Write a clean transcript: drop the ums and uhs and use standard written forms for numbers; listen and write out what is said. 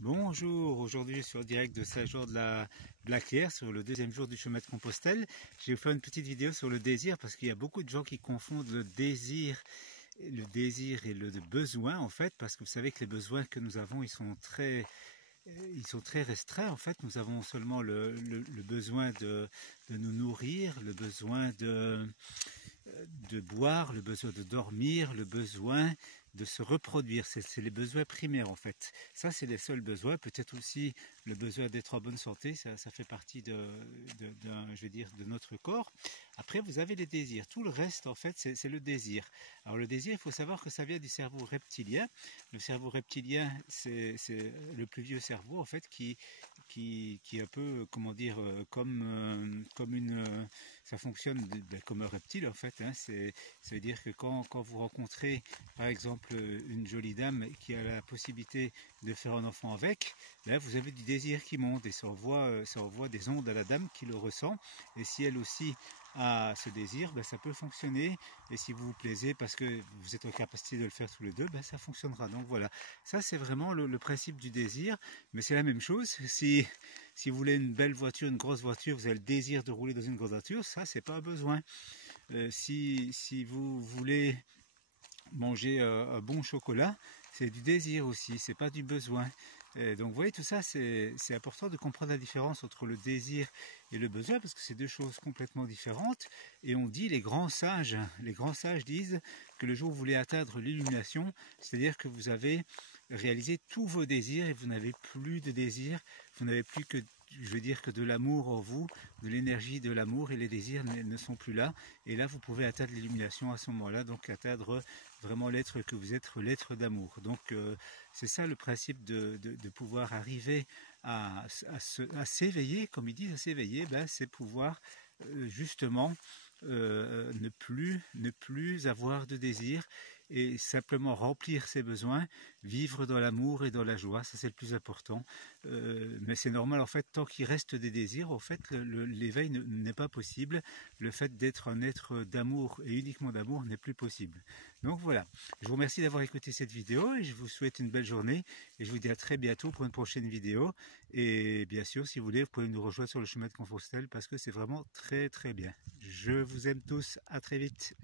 Bonjour, aujourd'hui je suis en direct de Saint-Jean de la Blaquière sur le deuxième jour du chemin de Compostelle. Je vais vous faire une petite vidéo sur le désir parce qu'il y a beaucoup de gens qui confondent le désir et le besoin en fait, parce que vous savez que les besoins que nous avons ils sont très restreints en fait. Nous avons seulement le besoin de nous nourrir, le besoin de boire, le besoin de dormir, le besoin de se reproduire. C'est les besoins primaires en fait. Ça c'est les seuls besoins. Peut-être aussi le besoin d'être en bonne santé, ça fait partie je vais dire, de notre corps. Après vous avez les désirs. Tout le reste en fait c'est le désir. Alors le désir, il faut savoir que ça vient du cerveau reptilien. Le cerveau reptilien c'est le plus vieux cerveau en fait qui est un peu, comment dire, ça fonctionne comme un reptile en fait. Ça veut dire que quand vous rencontrez par exemple une jolie dame qui a la possibilité de faire un enfant avec, là vous avez du désir qui monte et ça envoie des ondes à la dame qui le ressent, et si elle aussi a ce désir, ça peut fonctionner, et si vous vous plaisez parce que vous êtes en capacité de le faire tous les deux, ça fonctionnera. Donc voilà, ça c'est vraiment le principe du désir. Mais c'est la même chose, si vous voulez une belle voiture, une grosse voiture, vous avez le désir de rouler dans une grosse voiture, ça c'est pas un besoin. Si vous voulez manger un bon chocolat, c'est du désir aussi, c'est pas du besoin. Donc vous voyez, tout ça c'est important de comprendre la différence entre le désir et le besoin, parce que c'est deux choses complètement différentes. Et on dit, les grands sages disent que le jour où vous voulez atteindre l'illumination, c'est-à-dire que vous avez réalisé tous vos désirs et vous n'avez plus de désirs, vous n'avez plus que, je veux dire, que de l'amour en vous, de l'énergie de l'amour, et les désirs ne sont plus là. Et là, vous pouvez atteindre l'illumination à ce moment-là, donc atteindre vraiment l'être que vous êtes, l'être d'amour. Donc c'est ça le principe de pouvoir arriver à s'éveiller, comme ils disent, à s'éveiller, c'est pouvoir justement ne plus avoir de désir et simplement remplir ses besoins, vivre dans l'amour et dans la joie. Ça c'est le plus important. Mais c'est normal en fait, tant qu'il reste des désirs, en fait l'éveil n'est pas possible. Le fait d'être un être d'amour et uniquement d'amour n'est plus possible. Donc voilà, je vous remercie d'avoir écouté cette vidéo et je vous souhaite une belle journée, et je vous dis à très bientôt pour une prochaine vidéo. Et bien sûr, si vous voulez, vous pouvez nous rejoindre sur le chemin de Compostelle parce que c'est vraiment très très bien. Je vous aime tous, à très vite.